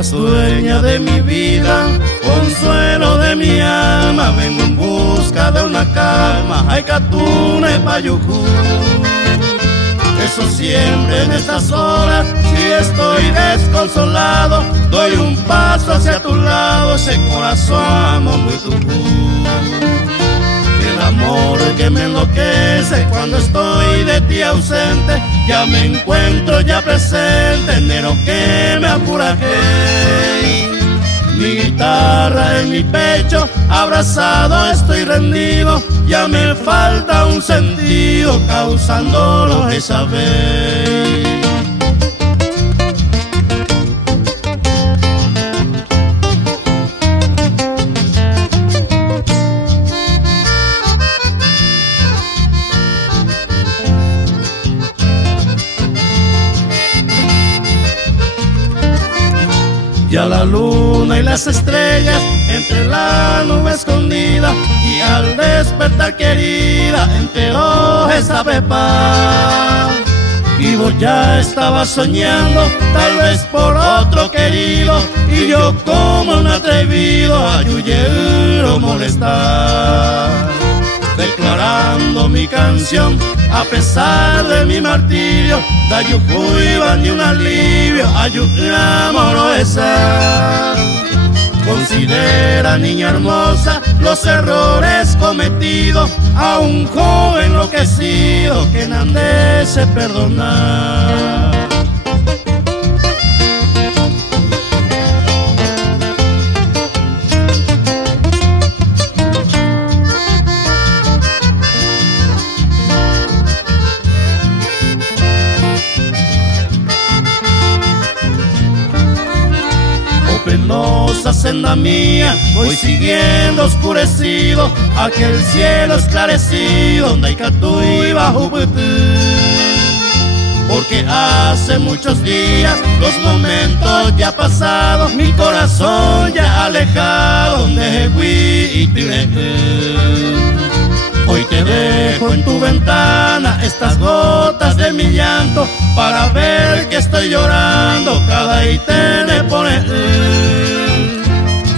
eras dueña de mi vida, consuelo de mi alma. Vengo en busca de una calma, ay Catune Payujú. Eso siempre en estas horas, si estoy desconsolado, doy un paso hacia tu lado, ese corazón muy tujú. El amor que me enloquece cuando estoy de ti ausente, ya me encuentro ya presente, enero que me apura. Mi guitarra en mi pecho, abrazado estoy rendido, ya me falta un sentido, causándolo de saber. Ya la luna y las estrellas entre la nube escondida, y al despertar querida enteró esa paz. Y vos ya estabas soñando, tal vez por otro querido, y yo como un atrevido a yuyero molestar. Declarando mi canción, a pesar de mi martirio, dayujuiban ni un alivio, ayulamoroesa. Considera, niña hermosa, los errores cometidos a un joven enloquecido que nadie se perdonar. Penosa senda mía, voy siguiendo oscurecido aquel cielo esclarecido, Naikatú y Bajuputú. Porque hace muchos días los momentos ya pasados, mi corazón ya alejado de Hui y Tirejú. Hoy te dejo en tu ventana estas gotas de mi llanto, para ver que estoy llorando cada itene pone,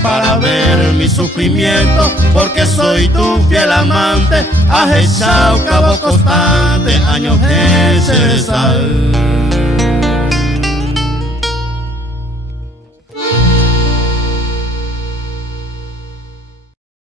para ver mi sufrimiento, porque soy tu fiel amante, has echado cabo constante, años ese de sal.